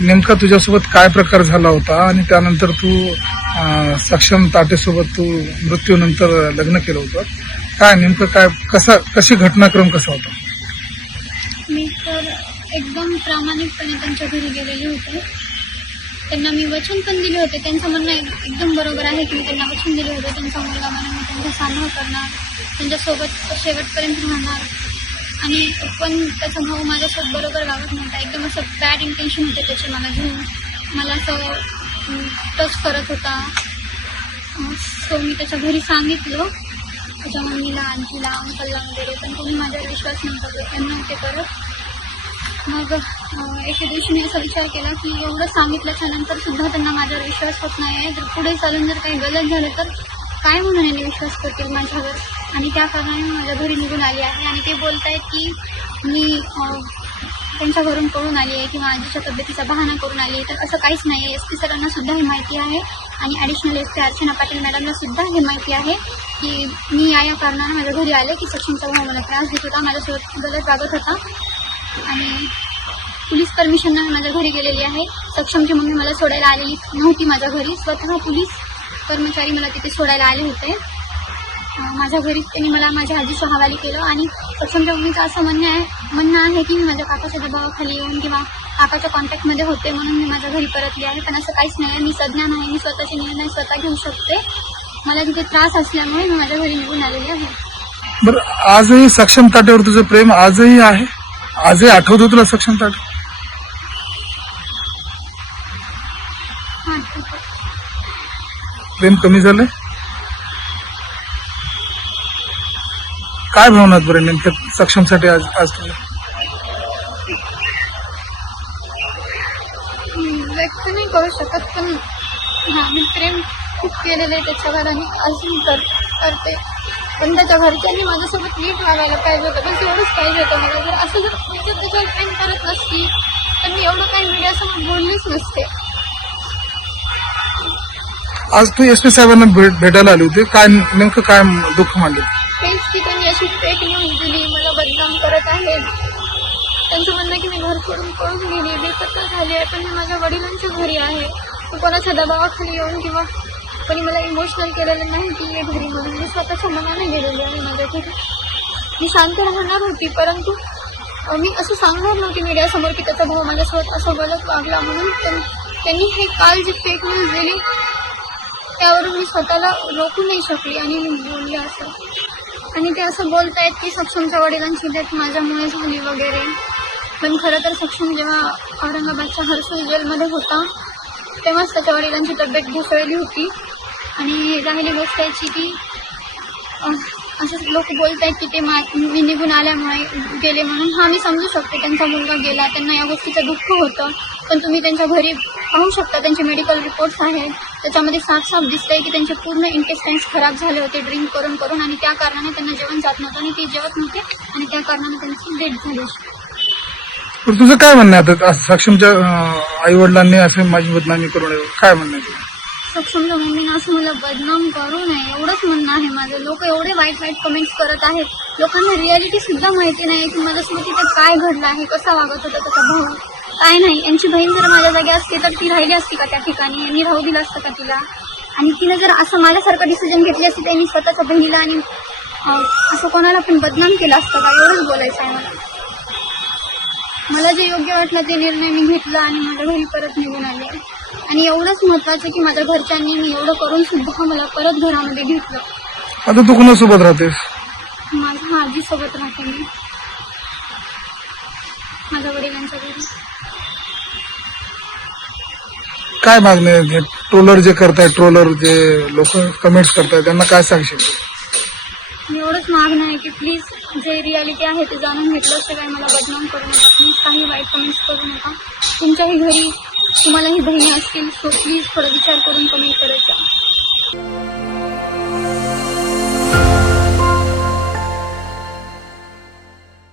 नेमका तुझ्यासोबत काय प्रकार झाला होता आणि त्यानंतर तू सक्षम ताटेसोबत तू मृत्यूनंतर लग्न केलं होतं. काय नेमकं काय कशी घटनाक्रम कसा होता? मी तर एकदम प्रामाणिकपणे त्यांच्या घरी गेलेले होते. त्यांना मी वचन पण दिले होते. त्यांचं म्हणणं एकदम बरोबर आहे की मी त्यांना वचन दिले होते. त्यांचा मुलगा म्हणून मी त्यांचा सांभाळ करणार, त्यांच्यासोबत शेवटपर्यंत राहणार. आणि पण त्याचा भाऊ माझ्यासोबत बरोबर वागत नव्हता. एकदम असं बॅड इंटेन्शन होते त्याचे मला घेऊन. मला असं टच करत होता. सो मी त्याच्या घरी सांगितलं, त्याच्या मम्मीला, आजीला, अंकलला वगैरे, पण कोणी माझ्यावर विश्वास नव्हते करत. मग एके दिवशी मी असा विचार केला की एवढं सांगितल्याच्या नंतर सुद्धा त्यांना माझ्यावर विश्वास होत नाही आहे, तर पुढे चालून जर काही गलत झालं तर काय म्हणून यांनी विश्वास करतील माझ्यावर. आणि त्या कारणाने मी माझ्या घरी निघून आली आहे. आणि ते बोलत आहेत की मी त्यांच्या घरून पळून आली आहे किंवा आजीच्या तब्येतीचा बहाणा करून आली आहे. तर असं काहीच नाही आहे. SP सरांना सुद्धा हे माहिती आहे आणि ॲडिशनल SP अर्चना पाटील मॅडमला सुद्धा हे माहिती आहे की मी या कारणाने माझ्या घरी आले की सक्षमचा भाऊ मला त्रास देत होता, माझ्यासोबत गलत वागत होता. आणि पोलीस परमिशनने माझ्या घरी गेलेली आहे. सक्षमची मम्मी मला सोडायला आलेली नव्हती माझ्या घरी. स्वतः पोलीस कर्मचारी मला तिथे सोडायला आले होते माझ्या घरी. त्यांनी मला माझ्या आजीच्या हवाली केलं. आणि सक्षमच्या मम्मीचं असं म्हणणं आहे की मी माझ्या काकाच्या दबावाखाली येऊन किंवा काकाच्या कॉन्टॅक्टमध्ये होते म्हणून मी माझ्या घरी परतली आहे. पण असं काहीच नाही आहे. मी सज्ञा नाही. मी स्वतःचे निर्णय स्वतः घेऊ शकते. मला तिथे त्रास असल्यामुळे मी माझ्या घरी निघून आलेली आहे. बरं, आजही सक्षम ताटेवर तुझं प्रेम आजही आहे? आजही आठवतो तुला सक्षम ताटे? प्रेम कमी झालंय? काय भावनात बरं नेमकं सक्षमसाठी आज तुझं? व्यक्त नाही करू शकत, पण मी प्रेम खूप केलेलं आहे त्याच्यावर आणि अजून करते. पण त्याच्या घरच्यांनी माझ्यासोबत नीट वागायला पाहिजे होतं. बस एवढंच पाहिजे होतं मला. जर असं जर मी जर त्याच्यावर प्रेम करत नसती तर मी एवढं काही मीडियासमोर बोललीच नसते. आज तू SP साहेबांना भेटायला आली होती. काय नेमकं काय दुःख मांडलं? तेच की त्यांनी अशी फेक न्यूज दिली, मला बदनाम करत आहेत. त्यांचं म्हणणं की मी घर सोडून पळून गेली, बेपत्ता झाली आहे. पण मी माझ्या वडिलांच्या घरी आहे. कोणाच्या दबावाखाली येऊन किंवा कोणी मला इमोशनल केलेलं नाही की ये घरी म्हणून. मी स्वतःच्या मनाने गेलेली आहे माझ्या घरी. मी शांत राहणार होती, परंतु मी असं सांगणार नव्हती मीडियासमोर की त्याचा भाऊ माझ्यासोबत असं गलत वागला म्हणून. पण त्यांनी हे काल जी फेक न्यूज दिली त्यावरून मी स्वतःला रोखू नाही शकली आणि मी बोलले असं. आणि ते असं बोलत आहेत की सक्षमच्या वडिलांची डेथ माझ्यामुळे झाली वगैरे. पण खरं तर सक्षम जेव्हा औरंगाबादच्या हर्सुल जेलमध्ये होता तेव्हाच त्याच्या वडिलांची तब्येत ढासळली होती. आणि राहिली गोष्ट याची की असे लोक बोलत आहेत की ते मी निघून आल्यामुळे गेले म्हणून. हा, मी समजू शकते त्यांचा मुलगा गेला, त्यांना या गोष्टीचं दुःख होतं. पण तुम्ही त्यांच्या घरी पाहू शकता, त्यांचे मेडिकल रिपोर्ट्स आहेत. त्याच्यामध्ये साफ दिसतंय की त्यांचे पूर्ण इंटेस्टाईन्स खराब झाले होते ड्रिंक करून करून. आणि त्या कारणाने त्यांना जेवण जात नव्हतं आणि ते जेवत नव्हते आणि त्या कारणाने त्यांची डेथ झाली. तुझं काय म्हणणं आहे आता? सक्षमच्या आई वडिलांनी असं माझी बदनामी करू नये, काय म्हणणं आहे तुझं? सक्षमच्या मम्मीनं असं मला बदनाम करू नये एवढंच म्हणणं आहे माझं. लोक एवढे वाईट कमेंट्स करत आहेत. लोकांना रियालिटी सुद्धा माहिती नाही की माझ्यासोबत तिथे काय घडलं आहे, कसा वागत होता त्याचा भाऊ, काय नाही. यांची बहीण जर माझ्या जागी असते तर ती राहिली असती का त्या ठिकाणी? यांनी राहू दिलं असतं का तिला? आणि तिनं जर असं माझ्यासारखं डिसिजन घेतली असती त्यांनी स्वतःच्या बहिणीला आणि असं कोणाला पण बदनाम केलं असतं का? एवढंच बोलायचं आहे मला. मला जे योग्य वाटलं ते निर्णय मी घेतला आणि माझ्या घरी परत निघून आले. आणि एवढंच महत्वाचं की माझ्या घरच्यांनी मी एवढं करून सुद्धा मला परत घरामध्ये घेतलं. आता तू कोणासोबत राहतेस? माझ्या आजीसोबत राहते मी, माझ्या वडिलांच्या घरी. काय मागणी आहे? ट्रोलर जे करतायत, ट्रोलर जे लोक कमेंट्स करतायत त्यांना काय सांगशील? मी एवढंच मागणं आहे की प्लीज जे रियालिटी आहे ते जाणून घेतलं असं काय मला बदनाम करू नका. प्लीज काही वाईट कमेंट्स करू नका. तुमच्याही घरी तुम्हालाही बहिणी असतील सो प्लीज थोडा विचार करून कमेंट करत जा.